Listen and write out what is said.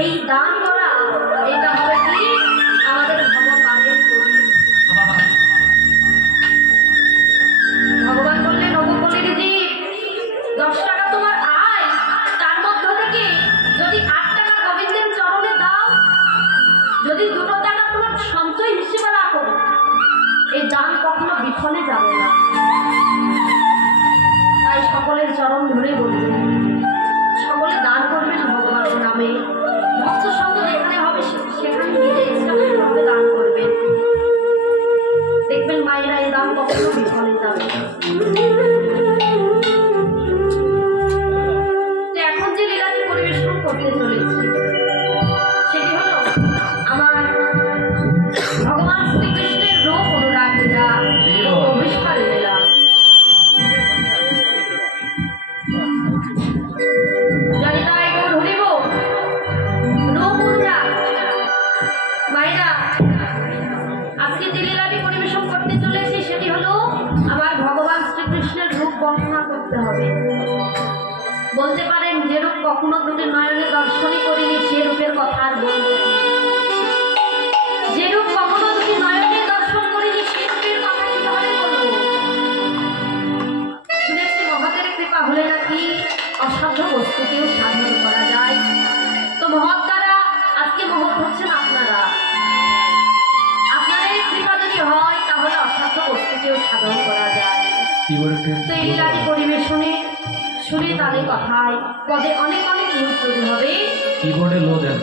এই দান করা এটা হবে কি আমাদের ভগবানের করি। ভগবান বললেন নবকলির জীব 10 টাকা তোমার আয়, তার মধ্য থেকে যদি 8 টাকা গোবিন্দের চরণে দাও, যদি 2 টাকা তোমার সঞ্চয় হিসেবে রাখো, এই দান কখনো বিফলে যাবে না। তাই সকলের চরণ ধরে বলবেন, সকলে দান করবেন ভগবানের নামে। ভক্ত সঙ্গ যেখানে হবে সেখানে নিজে ইচ্ছাকৃতভাবে দান করবেন, দেখবেন মায়েরা এই দান কখনো বিফলে যাবে না। এখন যে লীলাটি পরিবেশন করতে চলেছি সেটি হলো আমার ভগবান শ্রীকৃষ্ণের রূপ অনুরাগ লীলা, অভিষ্কার লীলা। জনিতায় গৌর হরিব রূপ অনুরাগ। মায়েরা আজকে যে লীলাটি পরিবেশন করতে চলেছি সেটি হলো আমার ভগবান শ্রীকৃষ্ণের রূপ বর্ণনা করতে হবে। বলতে পারেন যে রূপ কখনো দুটি নয়নে দর্শনই করিনি সে রূপের কথা আর বলব, যে রূপ কখনো দুটি নয়নে দর্শন করিনি সে রূপের কথা কি তাহলে বলবো। শুনেছি মহাদের কৃপা হলে নাকি অসাধ্য বস্তুকেও সাধন করা যায়। তো মহৎ দ্বারা আজকে মহৎ হচ্ছেন আপনারা, আপনাদের কৃপা যদি হয় তাহলে অসাধ্য বস্তুকেও সাধন করা যায়। তো এই লীলাটি পরিবেশনে সুরে তালে কথায় পদে অনেক অনেক রূপ তৈরি হবে। কিবোর্ডে লো দেন।